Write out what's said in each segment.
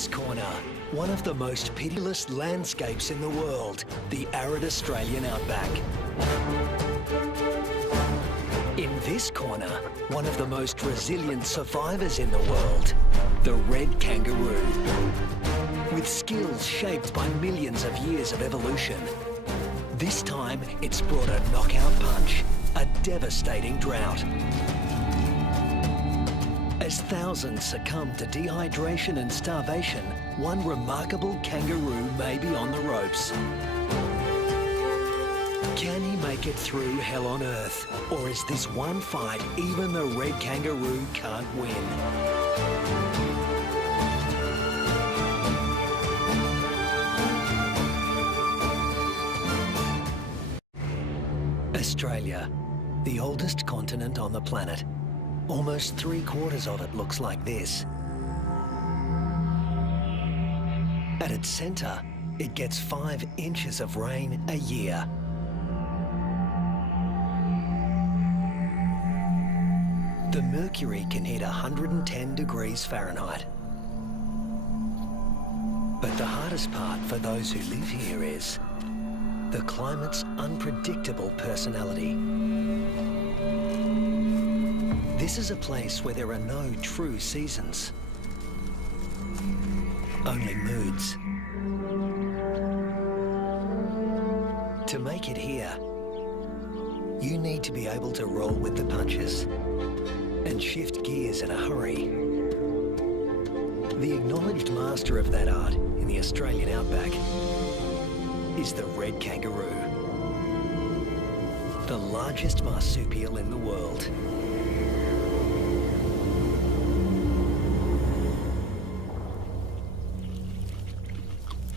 this corner, one of the most pitiless landscapes in the world, the arid Australian outback. In this corner, one of the most resilient survivors in the world, the red kangaroo. With skills shaped by millions of years of evolution, this time it's brought a knockout punch, a devastating drought. As thousands succumb to dehydration and starvation, one remarkable kangaroo may be on the ropes. Can he make it through hell on earth? Or is this one fight even the red kangaroo can't win? Australia, the oldest continent on the planet. Almost 3/4 of it looks like this. At its centre, it gets 5 inches of rain a year. The mercury can hit 110 degrees Fahrenheit. But the hardest part for those who live here is the climate's unpredictable personality. This is a place where there are no true seasons, only moods. To make it here, you need to be able to roll with the punches and shift gears in a hurry. The acknowledged master of that art in the Australian outback is the red kangaroo, the largest marsupial in the world.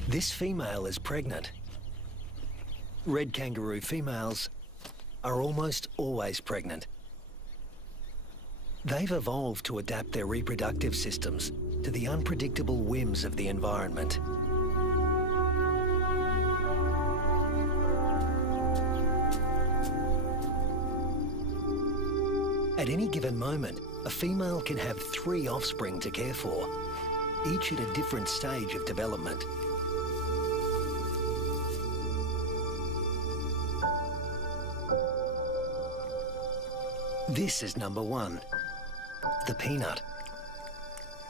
This female is pregnant. Red kangaroo females are almost always pregnant. They've evolved to adapt their reproductive systems to the unpredictable whims of the environment. At any given moment, a female can have 3 offspring to care for, each at a different stage of development. This is number 1, the peanut.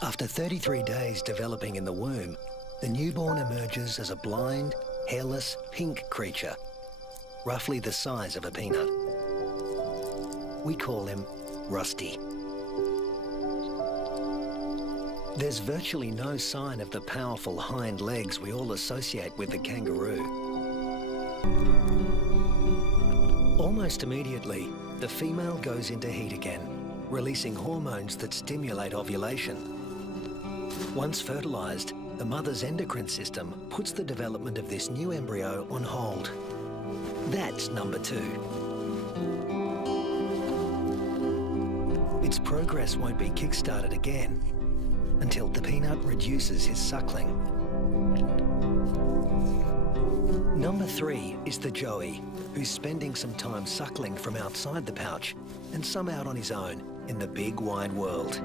After 33 days developing in the womb, the newborn emerges as a blind, hairless, pink creature, roughly the size of a peanut. We call him Rusty. There's virtually no sign of the powerful hind legs we all associate with the kangaroo. Almost immediately, the female goes into heat again, releasing hormones that stimulate ovulation. Once fertilized, the mother's endocrine system puts the development of this new embryo on hold. That's number 2. Its progress won't be kick-started again until the peanut reduces his suckling. Number 3 is the joey, who's spending some time suckling from outside the pouch and some out on his own in the big wide world.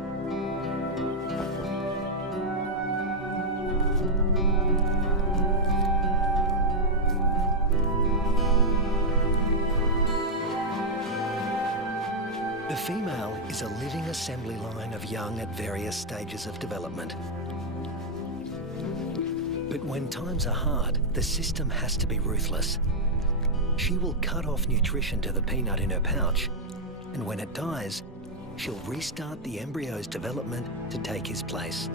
The female is a living assembly line of young at various stages of development. But when times are hard, the system has to be ruthless. She will cut off nutrition to the peanut in her pouch, and when it dies, she'll restart the embryo's development to take his place.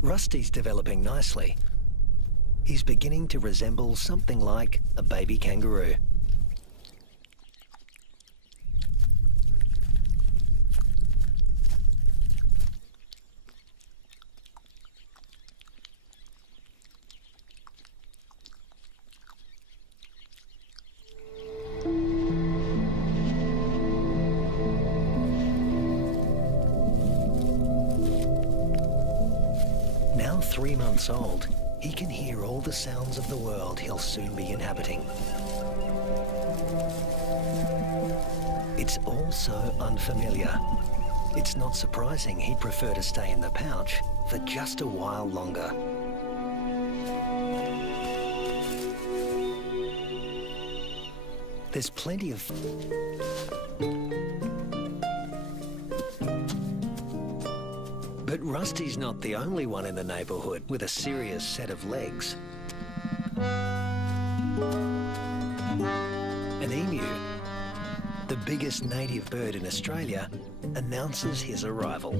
Rusty's developing nicely. He's beginning to resemble something like a baby kangaroo. Now 3 months old, he can hear all the sounds of the world he'll soon be inhabiting. It's all so unfamiliar. It's not surprising he'd prefer to stay in the pouch for just a while longer. There's plenty of... But Rusty's not the only one in the neighbourhood with a serious set of legs. An emu, the biggest native bird in Australia, announces his arrival.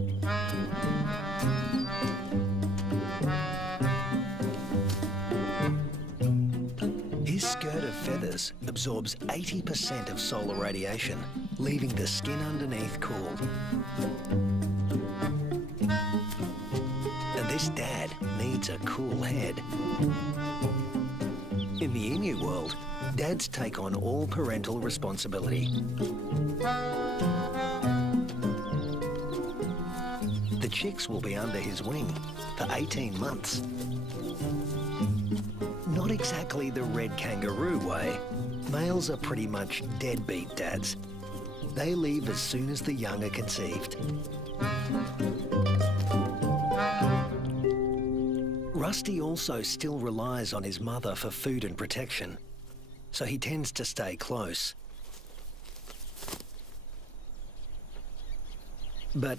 His skirt of feathers absorbs 80% of solar radiation, leaving the skin underneath cool. And this dad needs a cool head. In the emu world, dads take on all parental responsibility. The chicks will be under his wing for 18 months. Not exactly the red kangaroo way. Males are pretty much deadbeat dads. They leave as soon as the young are conceived. Rusty also still relies on his mother for food and protection, so he tends to stay close. But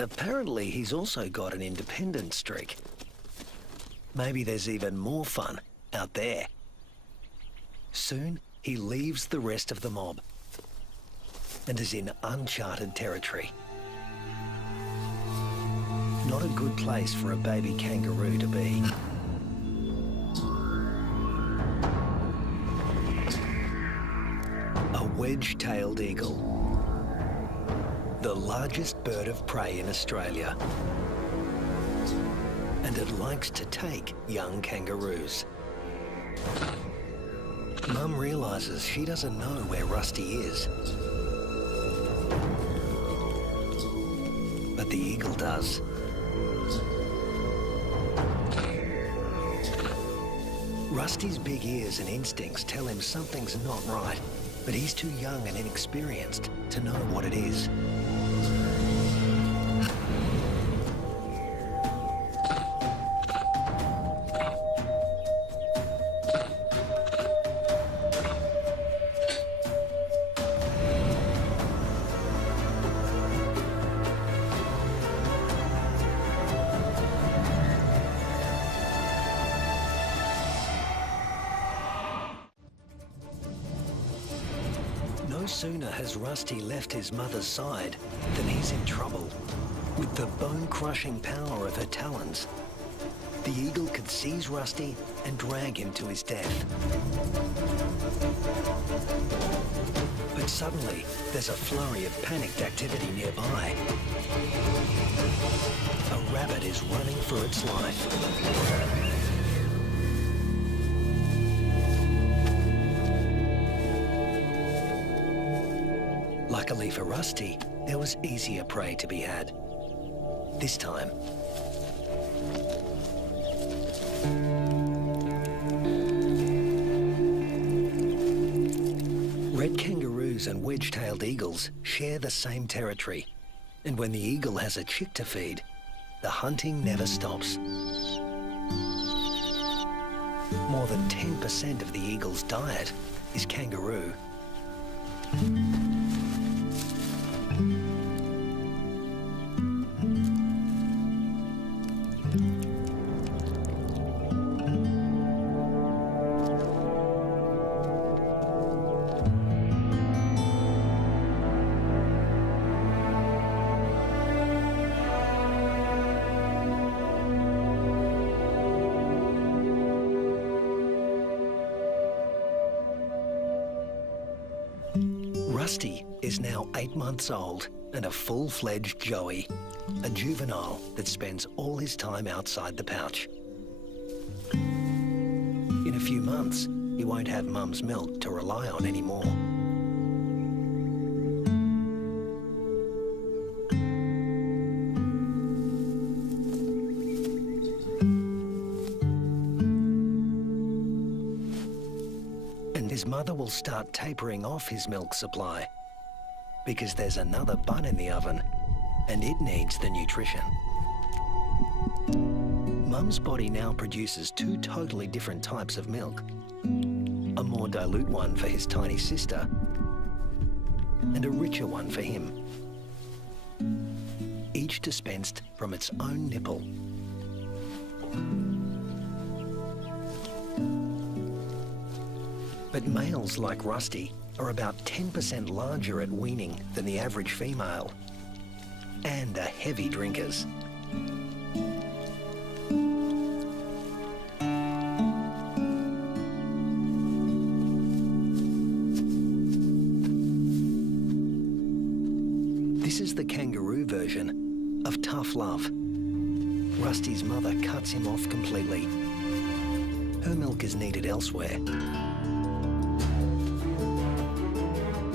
apparently he's also got an independent streak. Maybe there's even more fun out there. Soon he leaves the rest of the mob and is in uncharted territory. Not a good place for a baby kangaroo to be. A wedge-tailed eagle, the largest bird of prey in Australia. And it likes to take young kangaroos. Mum realises she doesn't know where Rusty is. But the eagle does. Rusty's big ears and instincts tell him something's not right, but he's too young and inexperienced to know what it is. No sooner has Rusty left his mother's side than he's in trouble. With the bone-crushing power of her talons, the eagle could seize Rusty and drag him to his death. But suddenly, there's a flurry of panicked activity nearby. A rabbit is running for its life. Luckily for Rusty, there was easier prey to be had. This time, red kangaroos and wedge-tailed eagles share the same territory. And when the eagle has a chick to feed, the hunting never stops. More than 10% of the eagle's diet is kangaroo. Rusty is now 8 months old and a full-fledged joey, a juvenile that spends all his time outside the pouch. In a few months, he won't have Mum's milk to rely on anymore. And his mother will start tapering off his milk supply because there's another bun in the oven and it needs the nutrition. Mum's body now produces two totally different types of milk. A more dilute one for his tiny sister and a richer one for him. Each dispensed from its own nipple. But males like Rusty are about 10% larger at weaning than the average female and are heavy drinkers. This is the kangaroo version of tough love. Rusty's mother cuts him off completely. Her milk is needed elsewhere.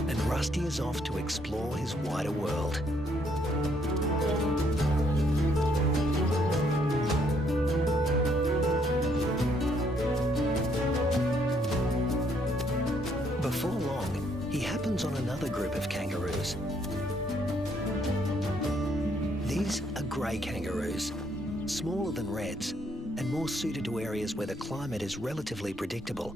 And Rusty is off to explore his wider world. Before long, he happens on another group of kangaroos. These are grey kangaroos, smaller than reds and more suited to areas where the climate is relatively predictable.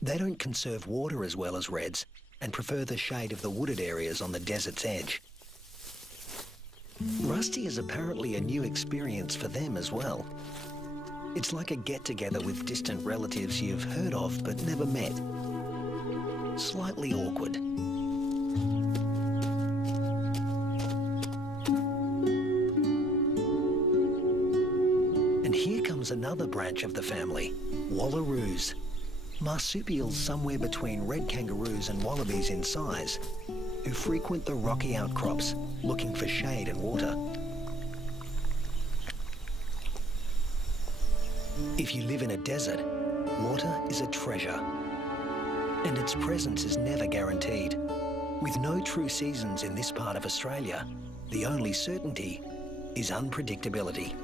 They don't conserve water as well as reds and prefer the shade of the wooded areas on the desert's edge. Rusty is apparently a new experience for them as well. It's like a get-together with distant relatives you've heard of but never met. Slightly awkward. And here comes another branch of the family, wallaroos. Marsupials somewhere between red kangaroos and wallabies in size, who frequent the rocky outcrops looking for shade and water. If you live in a desert, water is a treasure, and its presence is never guaranteed. With no true seasons in this part of Australia, the only certainty is unpredictability.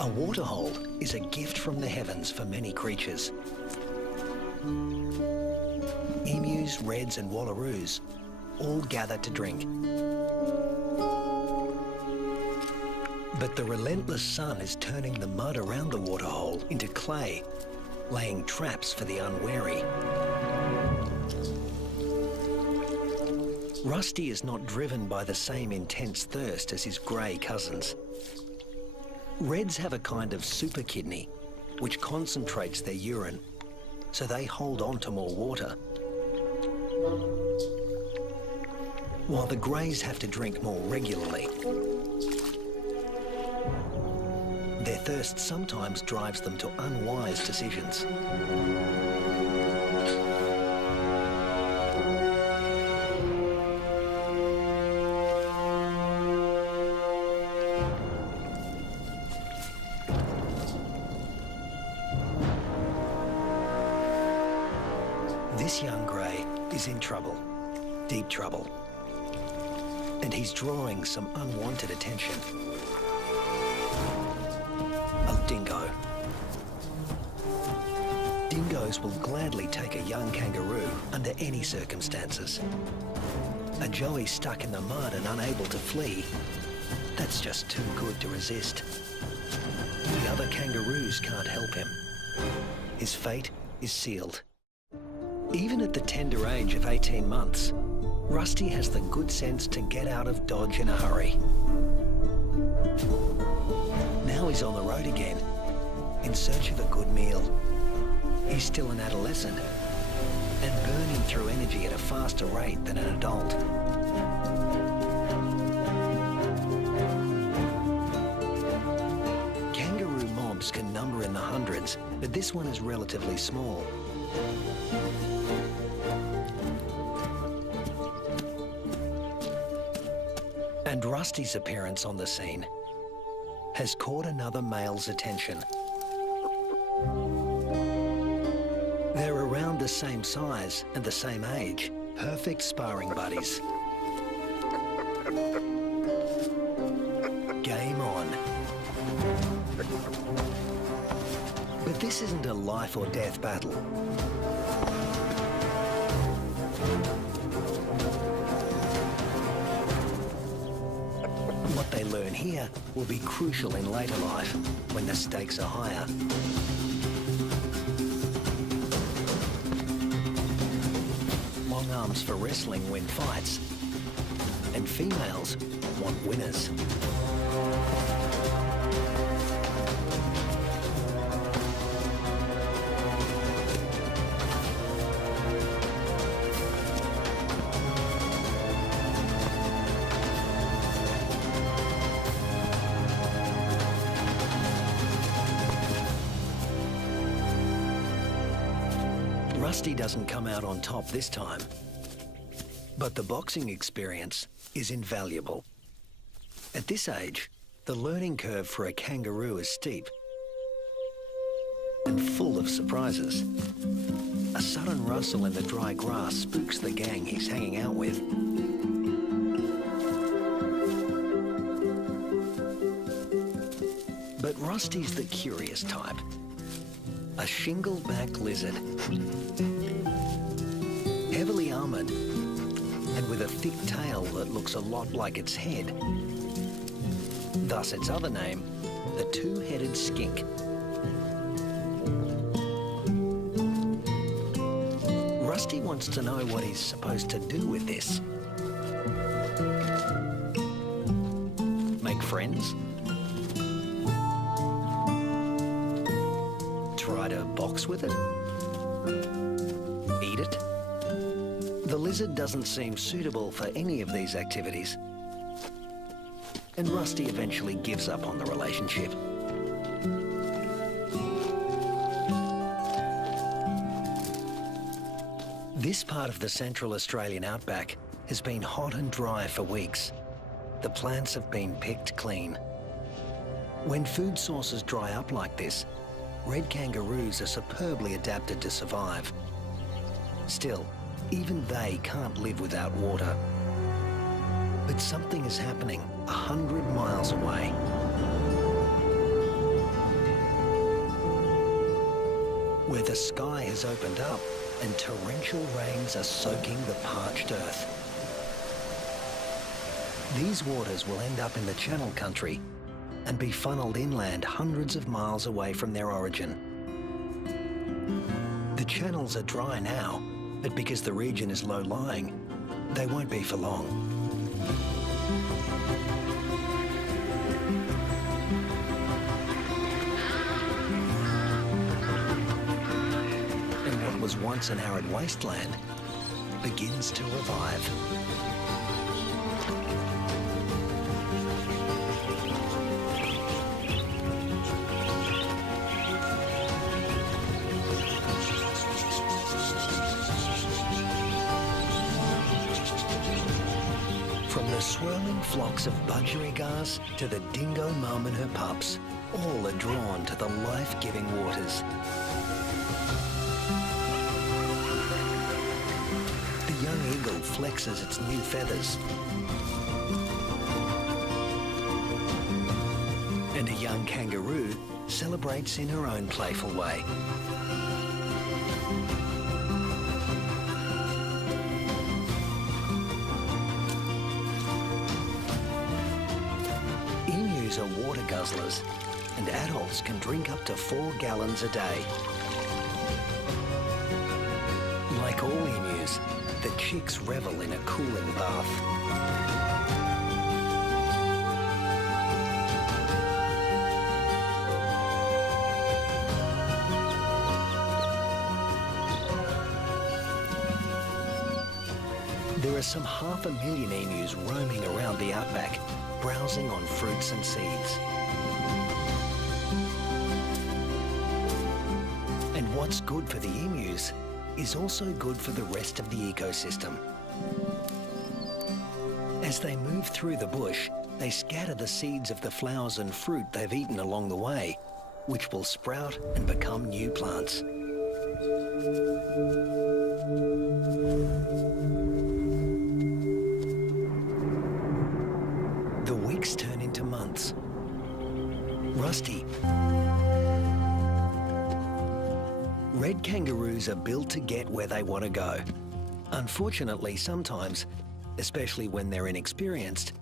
A waterhole is a gift from the heavens for many creatures. Emus, reds and wallaroos all gather to drink. But the relentless sun is turning the mud around the waterhole into clay, laying traps for the unwary. Rusty is not driven by the same intense thirst as his grey cousins. Reds have a kind of super kidney, which concentrates their urine, so they hold on to more water. While the greys have to drink more regularly. Their thirst sometimes drives them to unwise decisions. This young grey is in trouble, deep trouble, and he's drawing some unwanted attention. A dingo. Dingoes will gladly take a young kangaroo under any circumstances. A joey stuck in the mud and unable to flee, that's just too good to resist. The other kangaroos can't help him. His fate is sealed. Even at the tender age of 18 months, Rusty has the good sense to get out of Dodge in a hurry. Now he's on the road again, in search of a good meal. He's still an adolescent, and burning through energy at a faster rate than an adult. Kangaroo mobs can number in the hundreds, but this one is relatively small. And Rusty's appearance on the scene has caught another male's attention. They're around the same size and the same age, perfect sparring buddies. Game on. But this isn't a life or death battle. What they learn here will be crucial in later life, when the stakes are higher. Long arms for wrestling win fights, and females want winners. Rusty doesn't come out on top this time, but the boxing experience is invaluable. At this age, the learning curve for a kangaroo is steep and full of surprises. A sudden rustle in the dry grass spooks the gang he's hanging out with. But Rusty's the curious type. A shingle-back lizard, heavily armoured and with a thick tail that looks a lot like its head. Thus its other name, the two-headed skink. Rusty wants to know what he's supposed to do with this. Make friends? Try to box with it? Eat it? The lizard doesn't seem suitable for any of these activities, and Rusty eventually gives up on the relationship. This part of the Central Australian outback has been hot and dry for weeks. The plants have been picked clean. When food sources dry up like this, red kangaroos are superbly adapted to survive. Still, even they can't live without water. But something is happening 100 miles away. Where the sky has opened up and torrential rains are soaking the parched earth. These waters will end up in the Channel Country and be funneled inland hundreds of miles away from their origin. The channels are dry now, but because the region is low-lying, they won't be for long. And what was once an arid wasteland begins to revive. From the swirling flocks of budgerigars to the dingo mum and her pups, all are drawn to the life-giving waters. The young eagle flexes its new feathers. And a young kangaroo celebrates in her own playful way. Emus are water guzzlers, and adults can drink up to 4 gallons a day. Like all emus, the chicks revel in a cooling bath. There are some 500,000 emus roaming around the outback, browsing on fruits and seeds. And what's good for the emus is also good for the rest of the ecosystem. As they move through the bush, they scatter the seeds of the flowers and fruit they've eaten along the way, which will sprout and become new plants. The weeks turn into months. Rusty. Red kangaroos are built to get where they want to go. Unfortunately, sometimes, especially when they're inexperienced,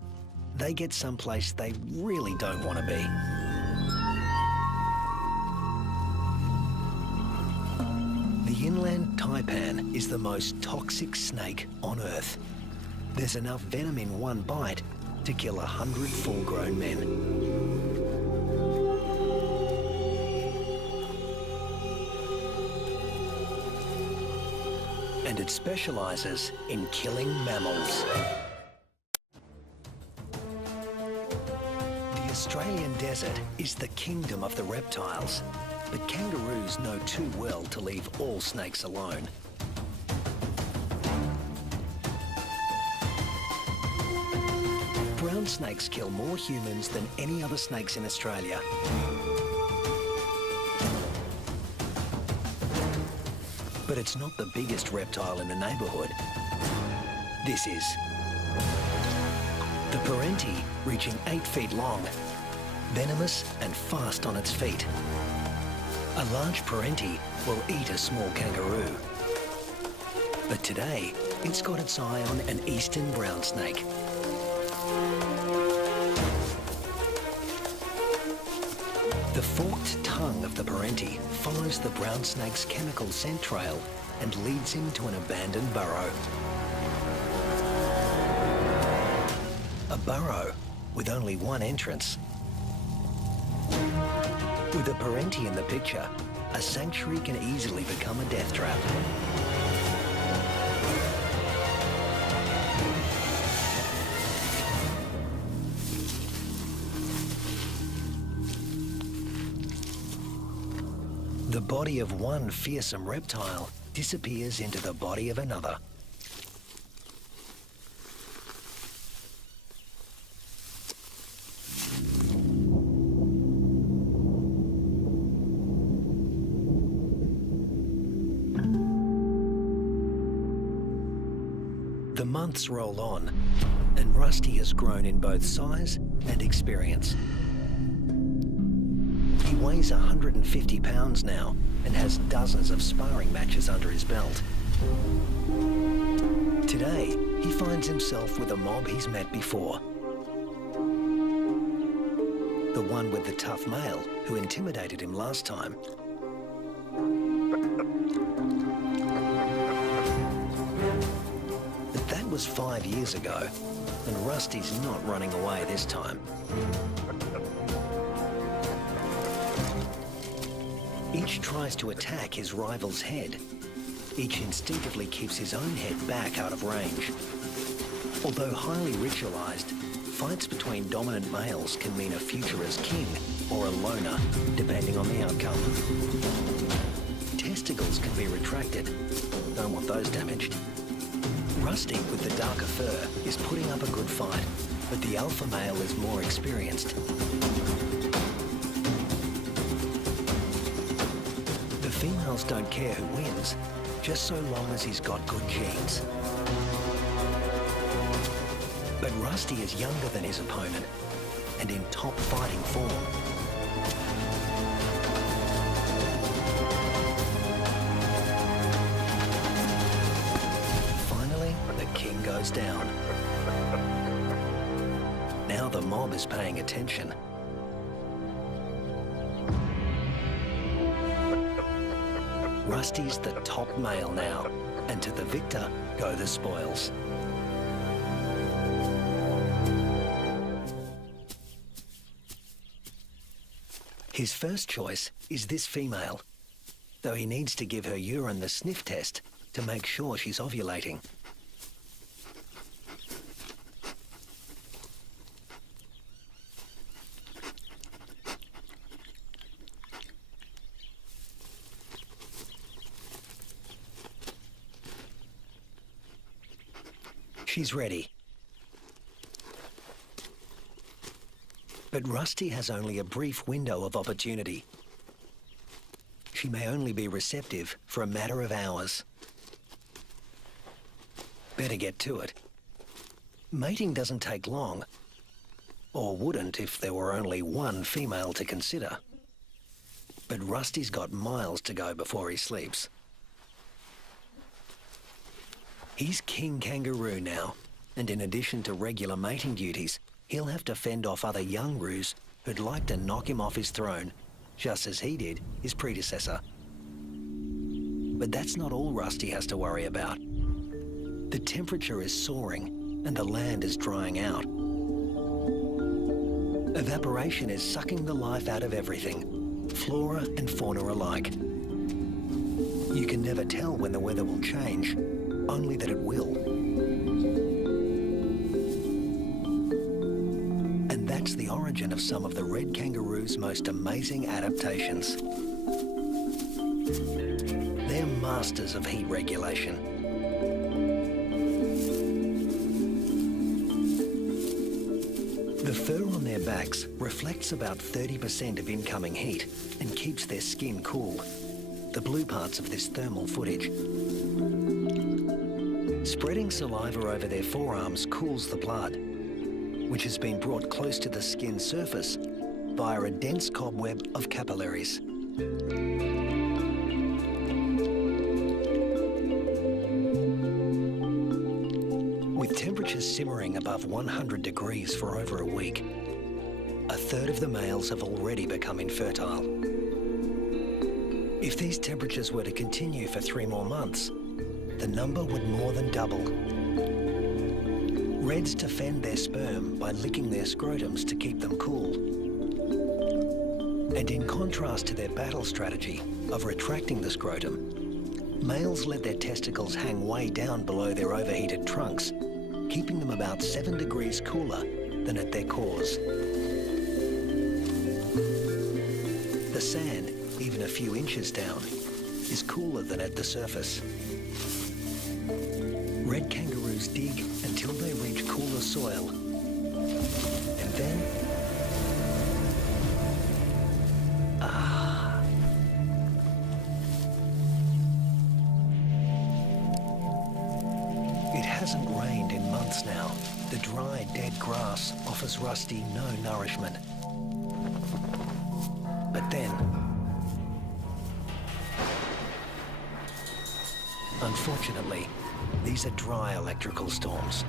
they get someplace they really don't want to be. The inland taipan is the most toxic snake on Earth. There's enough venom in one bite to kill 100 full-grown men. And it specialises in killing mammals. The Australian desert is the kingdom of the reptiles, but kangaroos know too well to leave all snakes alone. Brown snakes kill more humans than any other snakes in Australia. But it's not the biggest reptile in the neighbourhood. This is. The parenti, reaching 8 feet long, venomous and fast on its feet. A large parenti will eat a small kangaroo. But today, it's got its eye on an eastern brown snake. The forked tongue of the parenti follows the brown snake's chemical scent trail and leads him to an abandoned burrow. A burrow with only one entrance. With a parenti in the picture, a sanctuary can easily become a death trap. The body of one fearsome reptile disappears into the body of another. The months roll on, and Rusty has grown in both size and experience. He weighs 150 pounds now and has dozens of sparring matches under his belt. Today, he finds himself with a mob he's met before. The one with the tough male who intimidated him last time. But that was 5 years ago, and Rusty's not running away this time. Each tries to attack his rival's head. Each instinctively keeps his own head back out of range. Although highly ritualized, fights between dominant males can mean a future as king or a loner, depending on the outcome. Testicles can be retracted. Don't want those damaged. Rusty, with the darker fur, is putting up a good fight, but the alpha male is more experienced. The females don't care who wins, just so long as he's got good genes. But Rusty is younger than his opponent and in top fighting form. Finally, the king goes down. Now the mob is paying attention. Rusty's the top male now, and to the victor go the spoils. His first choice is this female, though he needs to give her urine the sniff test to make sure she's ovulating. She's ready. But Rusty has only a brief window of opportunity. She may only be receptive for a matter of hours. Better get to it. Mating doesn't take long, or wouldn't if there were only one female to consider. But Rusty's got miles to go before he sleeps. He's King Kangaroo now, and in addition to regular mating duties, he'll have to fend off other young roos who'd like to knock him off his throne, just as he did his predecessor. But that's not all Rusty has to worry about. The temperature is soaring and the land is drying out. Evaporation is sucking the life out of everything, flora and fauna alike. You can never tell when the weather will change, only that it will. And that's the origin of some of the red kangaroo's most amazing adaptations. They're masters of heat regulation. The fur on their backs reflects about 30% of incoming heat and keeps their skin cool, the blue parts of this thermal footage. Spreading saliva over their forearms cools the blood, which has been brought close to the skin surface via a dense cobweb of capillaries. With temperatures simmering above 100 degrees for over a week, a third of the males have already become infertile. If these temperatures were to continue for 3 more months, the number would more than double. Reds defend their sperm by licking their scrotums to keep them cool. And in contrast to their battle strategy of retracting the scrotum, males let their testicles hang way down below their overheated trunks, keeping them about 7 degrees cooler than at their cores. The sand, even a few inches down, is cooler than at the surface. Red kangaroos dig until they reach cooler soil, and then, it hasn't rained in months now. The dry, dead grass offers Rusty no nourishment. But then, unfortunately, these are dry electrical storms.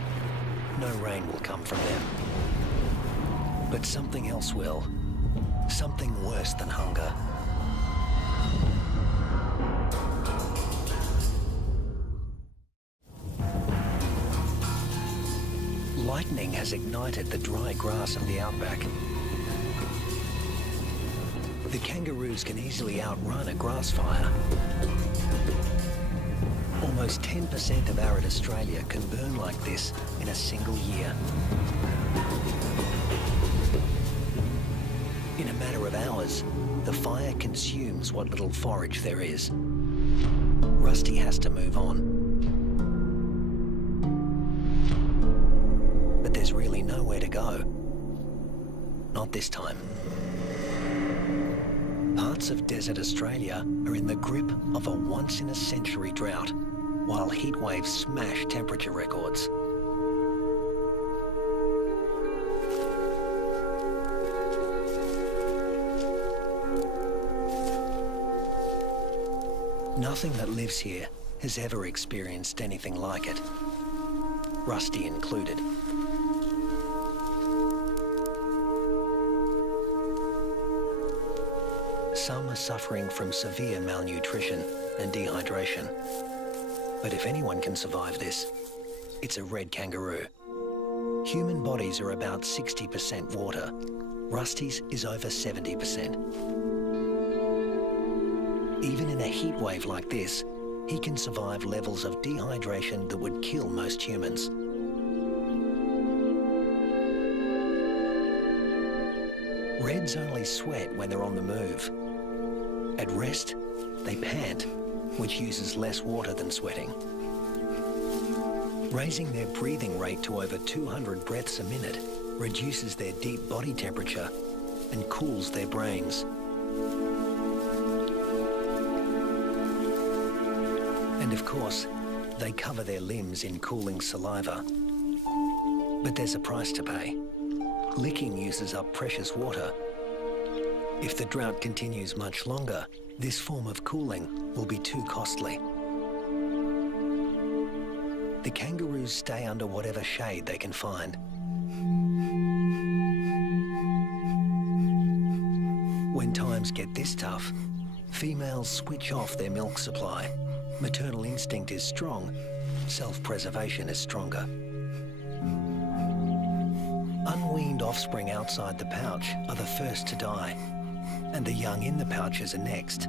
No rain will come from them. But something else will. Something worse than hunger. Lightning has ignited the dry grass of the outback. The kangaroos can easily outrun a grass fire. Almost 10% of arid Australia can burn like this in a single year. In a matter of hours, the fire consumes what little forage there is. Rusty has to move on. But there's really nowhere to go. Not this time. Parts of desert Australia are in the grip of a once-in-a-century drought, while heat waves smash temperature records. Nothing that lives here has ever experienced anything like it, Rusty included. Some are suffering from severe malnutrition and dehydration. But if anyone can survive this, it's a red kangaroo. Human bodies are about 60% water. Rusty's is over 70%. Even in a heat wave like this, he can survive levels of dehydration that would kill most humans. Reds only sweat when they're on the move. At rest, they pant, which uses less water than sweating. Raising their breathing rate to over 200 breaths a minute reduces their deep body temperature and cools their brains. And of course, they cover their limbs in cooling saliva. But there's a price to pay. Licking uses up precious water. If the drought continues much longer, this form of cooling will be too costly. The kangaroos stay under whatever shade they can find. When times get this tough, females switch off their milk supply. Maternal instinct is strong, self-preservation is stronger. Unweaned offspring outside the pouch are the first to die, and the young in the pouches are next.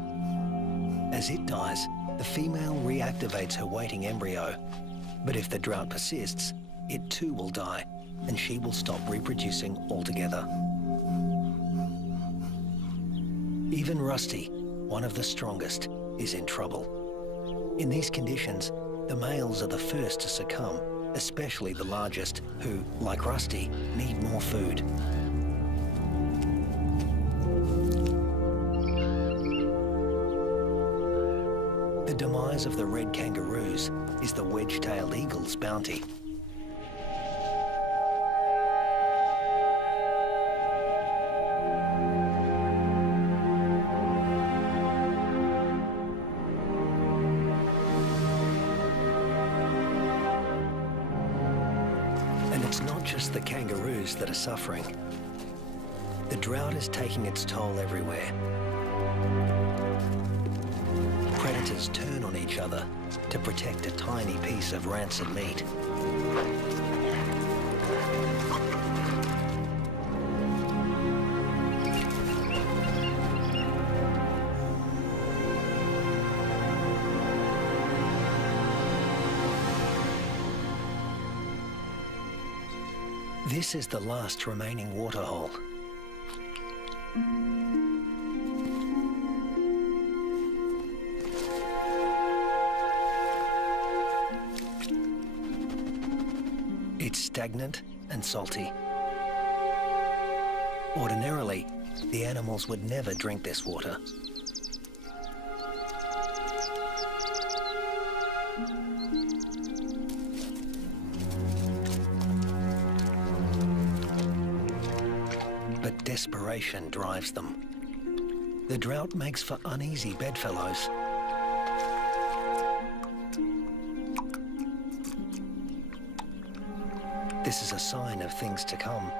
As it dies, the female reactivates her waiting embryo, but if the drought persists, it too will die, and she will stop reproducing altogether. Even Rusty, one of the strongest, is in trouble. In these conditions, the males are the first to succumb, especially the largest, who, like Rusty, need more food. The demise of the red kangaroos is the wedge-tailed eagle's bounty. And it's not just the kangaroos that are suffering. The drought is taking its toll everywhere. Predators turn on each other to protect a tiny piece of rancid meat. This is the last remaining waterhole. It's stagnant and salty. Ordinarily, the animals would never drink this water. But desperation drives them. The drought makes for uneasy bedfellows. This is a sign of things to come.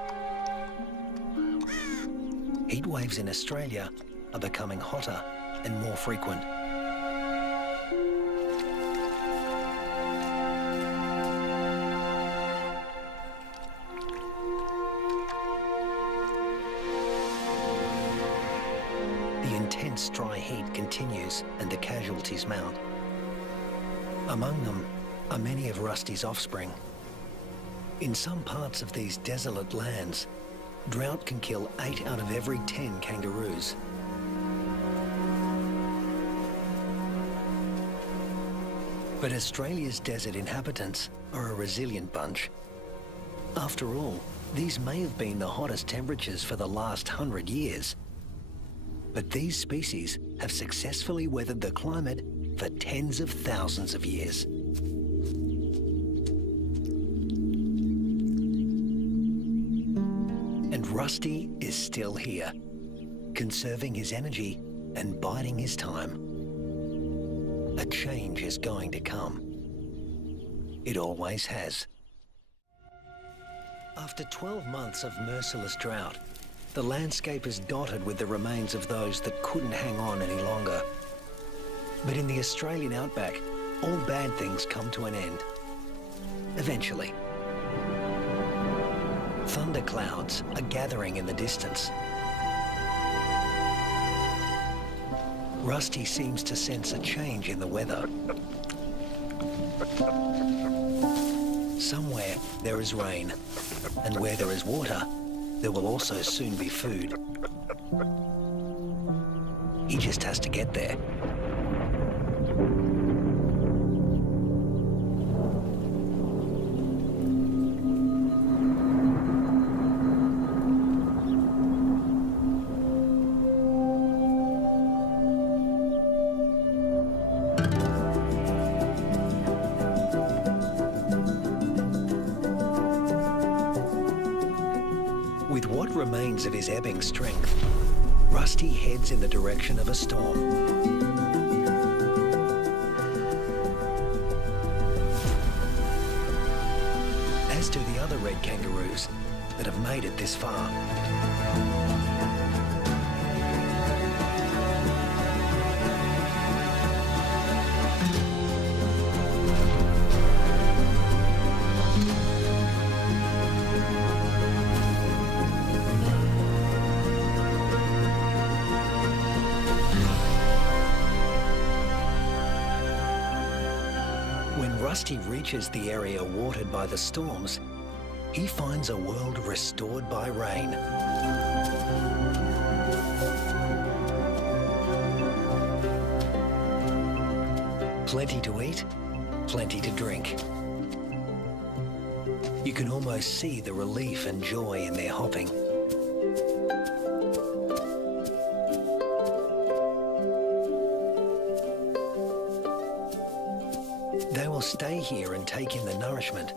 Heat waves in Australia are becoming hotter and more frequent. The intense dry heat continues and the casualties mount. Among them are many of Rusty's offspring. In some parts of these desolate lands, drought can kill 8 out of every 10 kangaroos. But Australia's desert inhabitants are a resilient bunch. After all, these may have been the hottest temperatures for the last 100 years. But these species have successfully weathered the climate for tens of thousands of years. And Rusty is still here, conserving his energy and biding his time. A change is going to come. It always has. After 12 months of merciless drought, the landscape is dotted with the remains of those that couldn't hang on any longer. But in the Australian outback, all bad things come to an end. Eventually. Thunderclouds are gathering in the distance. Rusty seems to sense a change in the weather. Somewhere there is rain, and where there is water, there will also soon be food. He just has to get there. With what remains of his ebbing strength, Rusty heads in the direction of a storm. As do the other red kangaroos that have made it this far. When Rusty reaches the area watered by the storms, he finds a world restored by rain. Plenty to eat, plenty to drink. You can almost see the relief and joy in their hopping. They will stay here and take in the nourishment.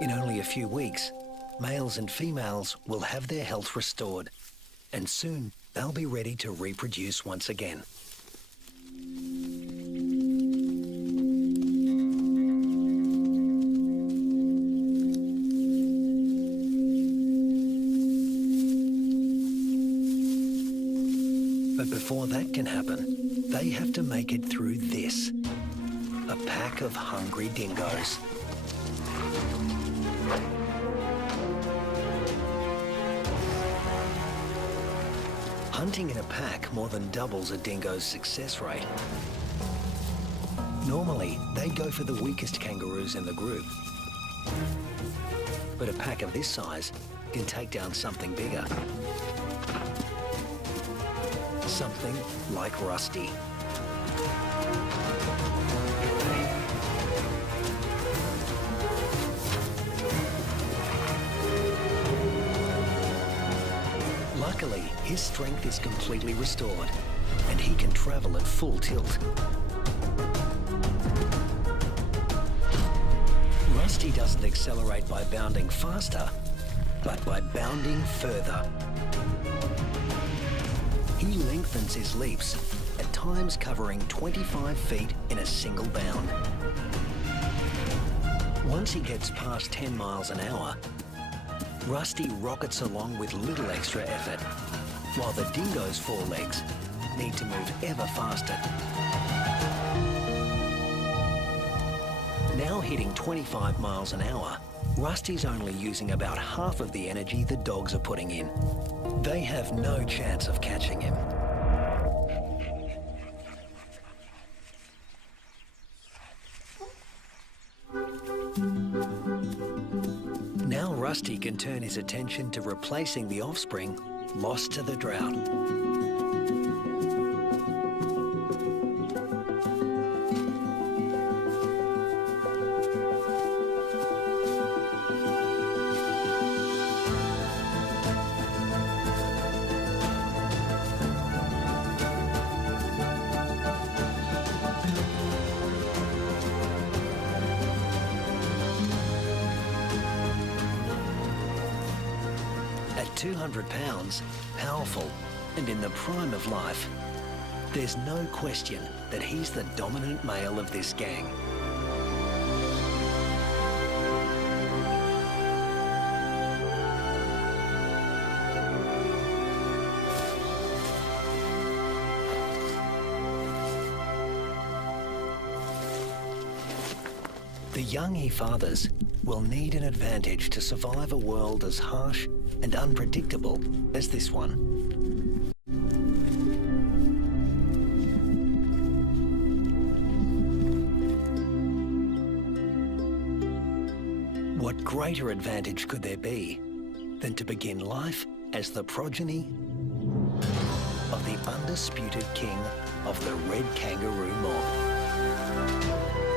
In only a few weeks, males and females will have their health restored, and soon they'll be ready to reproduce once again. But before that can happen, they have to make it through this. A pack of hungry dingoes. Hunting in a pack more than doubles a dingo's success rate. Normally, they'd go for the weakest kangaroos in the group. But a pack of this size can take down something bigger. Something like Rusty. Luckily, his strength is completely restored, and he can travel at full tilt. Rusty doesn't accelerate by bounding faster, but by bounding further. He lengthens his leaps, at times covering 25 feet in a single bound. Once he gets past 10 miles an hour, Rusty rockets along with little extra effort, while the dingo's forelegs need to move ever faster. Now hitting 25 miles an hour, Rusty's only using about half of the energy the dogs are putting in. They have no chance of catching him. Now Rusty can turn his attention to replacing the offspring lost to the drought. At 200 pounds, powerful, and in the prime of life, there's no question that he's the dominant male of this gang. The young he-fathers will need an advantage to survive a world as harsh and unpredictable as this one. What greater advantage could there be than to begin life as the progeny of the undisputed king of the red kangaroo mob?